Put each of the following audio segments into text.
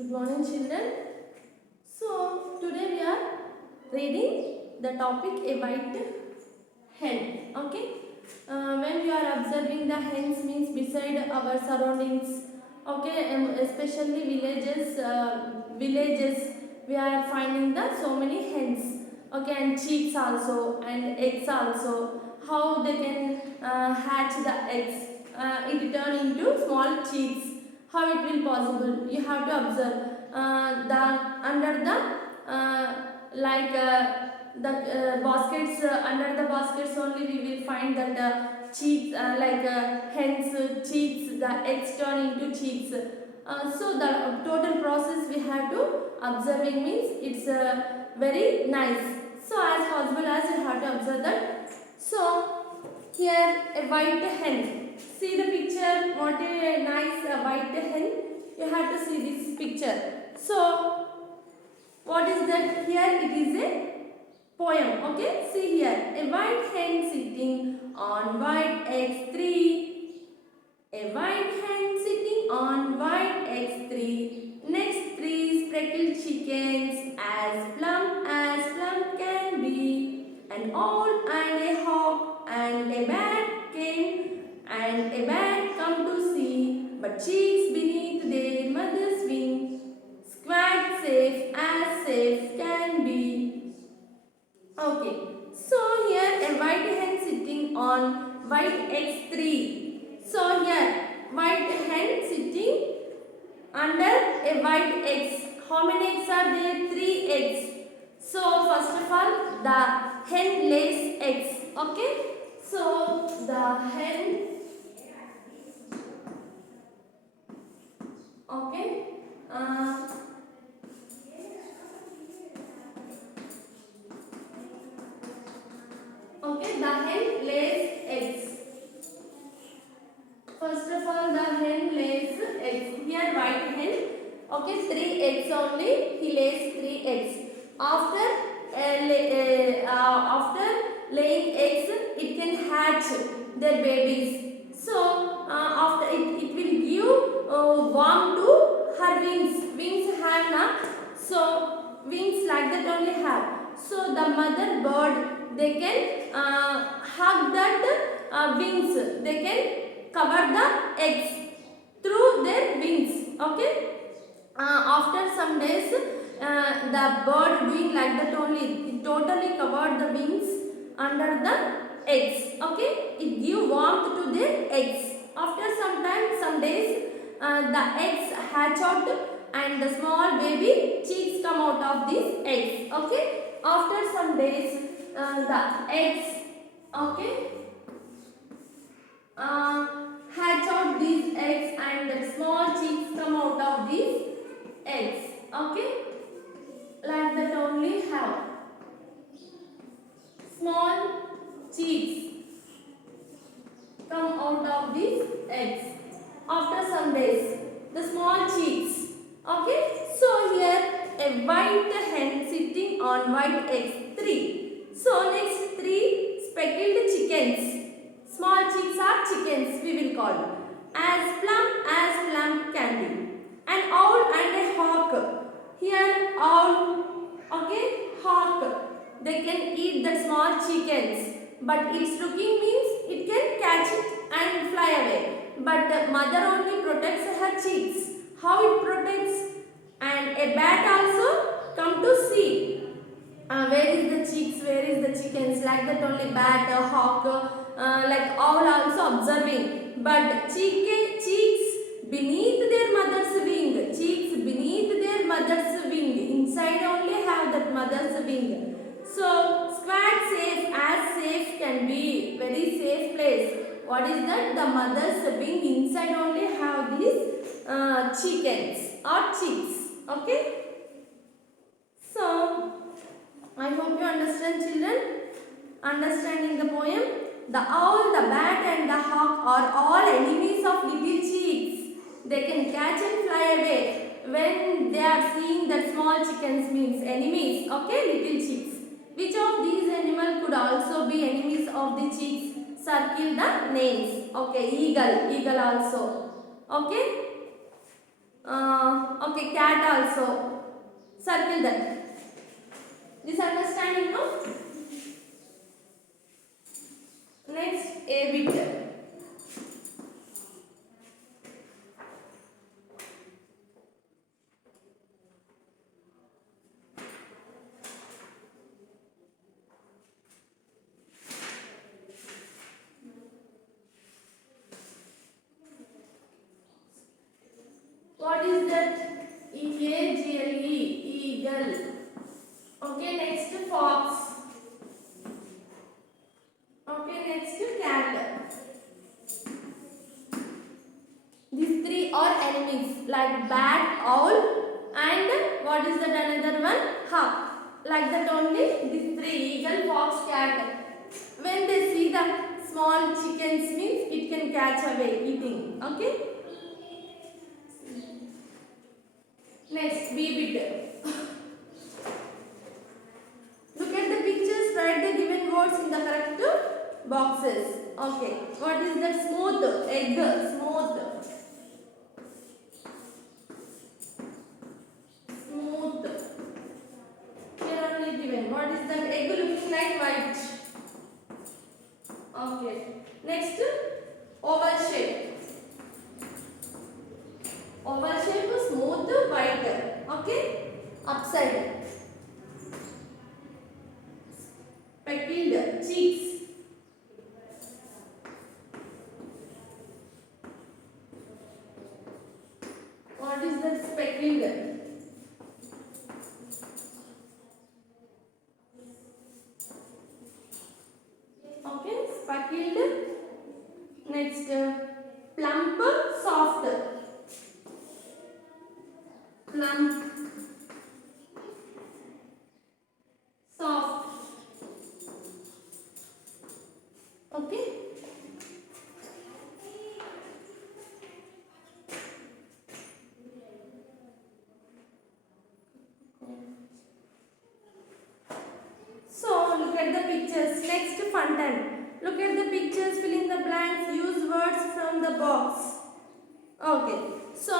Good morning, children. So, today we are reading the topic a white hen. Okay. When we are observing the hens means beside our surroundings. Okay, especially villages we are finding the so many hens. Okay, and chicks also and eggs also. How they can hatch the eggs? It turn into small chicks. How it will possible? You have to observe the under the like the baskets under the baskets only we will find that chicks like hens chicks the eggs turn into chicks. So the total process we have to observing means it's very nice. So as possible as you have to observe that. So here a white hen. See the picture. What a nice white hen. You have to see this picture. So what is that? Here it is a poem. Okay. See here a white hen sitting on white eggs three. A white hen sitting on white eggs three. Next three speckled chickens as plump can be. An owl and a hawk and a bat came and a bat come to see. But chicks beneath their mother's wing squat safe can be. Okay, so here a white hen sitting on white eggs three. So here white hen sitting under a white eggs. How many eggs are there? 3 eggs. So first of all the hen lays eggs. Okay. So the hen. Okay. Okay, the hen lays eggs. First of all, the hen lays eggs. Here, white hen. Okay, 3 eggs only. He lays 3 eggs. After laying eggs, it can hatch their babies. So, after it will give warmth to her wings. Wings have na. So, wings like that only have. So, the mother bird, they can hug that wings. They can cover the eggs through their wings. Okay. After some days, the bird doing like that only. It totally covered the wings under the eggs. Okay. It give warmth to their eggs. After some time, some days, the eggs hatch out and the small baby chicks come out of these eggs. Okay. After some days, the eggs. Okay. Hatch out these eggs and the small chicks come out of these eggs. Okay. Like that only have small chicks come out of these eggs. After some days, the small chicks. Okay. So here a white hen sitting on white eggs 3. So next 3 speckled chickens. Small chicks are chickens we will call. As plump can be. An owl and a hawk. Here owl, okay, hawk. They can eat the small chickens. But its looking means it can catch it and fly away. But mother only protects her chicks. How it protects? And a bat also come to see. Where is the chicks? Where is the chickens? Like that only bat, hawk, like owl also observing. But chicks beneath their mother's wing. Chicks beneath their mother's wing. Inside only have that mother's wing. So squat safe can be. Very safe place. What is that? The mother's wing. Inside only have these chickens or chicks. Okay. So I hope you understand, children. Understanding the poem. The owl, the bat and the hawk are all enemies of little chicks. They can catch and fly away when they are seeing that small chickens means enemies. Okay, little chicks. Which of these animals could also be enemies of the chicks? Circle the names. Okay, eagle also. Okay. Okay, cat also. Circle that. This understanding, no? Next, a bit. What is that? E-A-G-L-E. Eagle. Okay, next fox. Okay, next cat. These three are enemies like bat, owl, and what is that another one? Hawk. Like that only these three, eagle, fox, cat. When they see the small chickens means it can catch away eating. Okay. Next, be bit. Look at the pictures. Write the given words in the correct boxes. Okay. What is that? Smooth. Egg. Smooth. Smooth. Here only given. What is that? Egg looking like white. Okay. Next, oval shape. Oval shape, smooth, white. Okay. Upside. Speckled cheeks. What is that? Speckled? Okay. Speckled. Next, plump, soft. Plump, soft. Okay. So look at the pictures. Next, fun time. Look at the pictures. Fill in the blanks. Use words from the box. Okay. So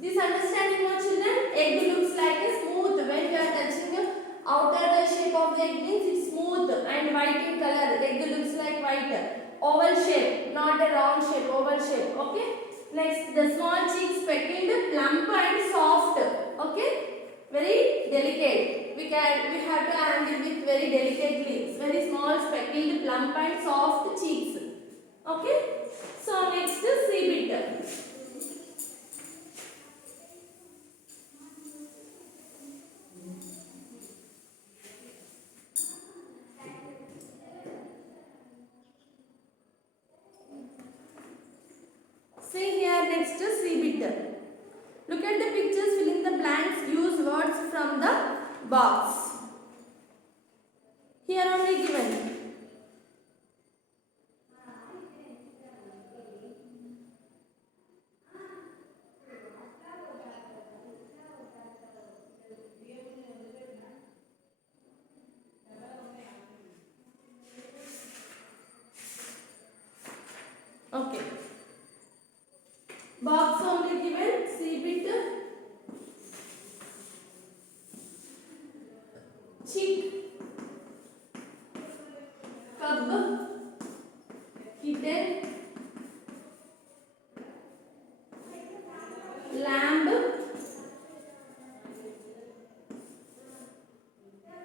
this understanding now children. Egg looks like a smooth when we are touching the outer shape of the egg means it's smooth and white in color. Egg looks like white. Oval shape, not a round shape. Oval shape. Okay. Next, the small cheeks speckled, plump and soft. Okay. Very delicate. We have to handle with very delicately. Very small speckled, plump and soft cheeks. Okay. So next is C bit. See here next is C bit. Look at the pictures, fill in the blanks, use words from the box. Here only given. Okay. Box only given, C bit. Chick, cub, kitten, lamb,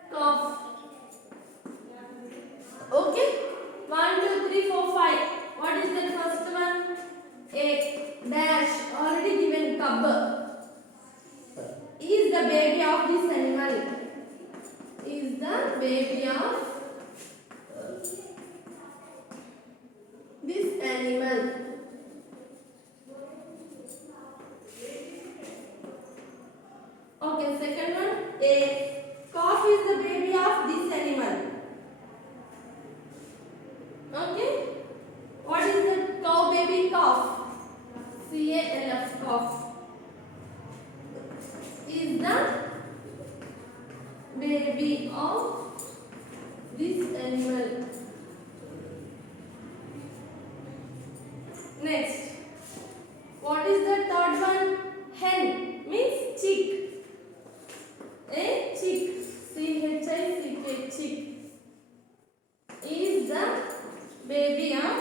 calf. Okay. 1, 2, 3, 4, 5. What is the first one? A dash. Already given cub. Is the baby of this animal. Is the baby of this animal. Okay, second one. A calf is the baby of this animal. Okay. What is the cow baby calf? C-A-L-F calf. Is the baby of this animal. Next. What is the third one? Hen means chick. A chick. CHICK, chick. Is the baby of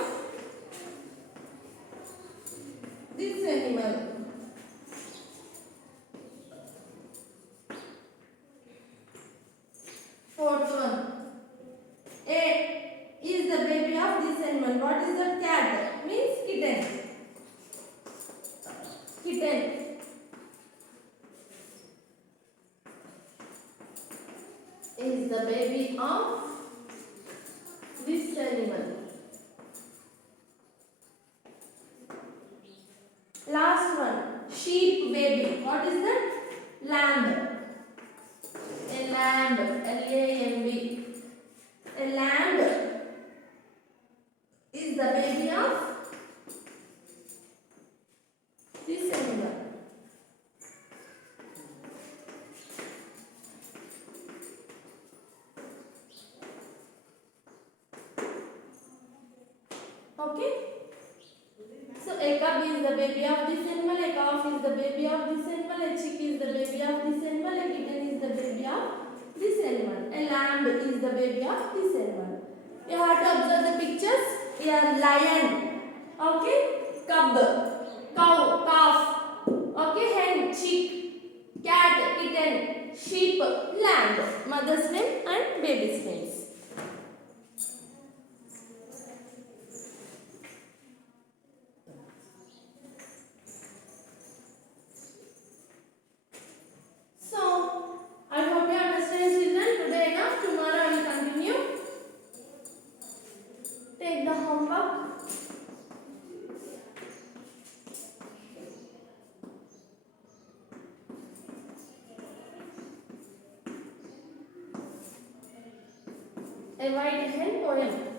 this animal. Fourth one. A is the baby of this animal. What is the cat? Means kitten. Kitten is the baby of this animal. Last one. Sheep baby. What is that? Lamb. A lamb. Lamb. A lamb is the baby of this animal. Okay. So a cub is the baby of this animal, a calf is the baby of this animal, a chick is the baby of this animal, a kitten is the baby of this animal, a lamb is the baby of this animal. You have to observe the pictures. Here lion, okay, cub, cow, calf, okay, hen, chick, cat, kitten, sheep, lamb, mother's name and baby's names. I hope you understand, children. Today enough. Tomorrow I will continue. Take the homework. A White Hen poem.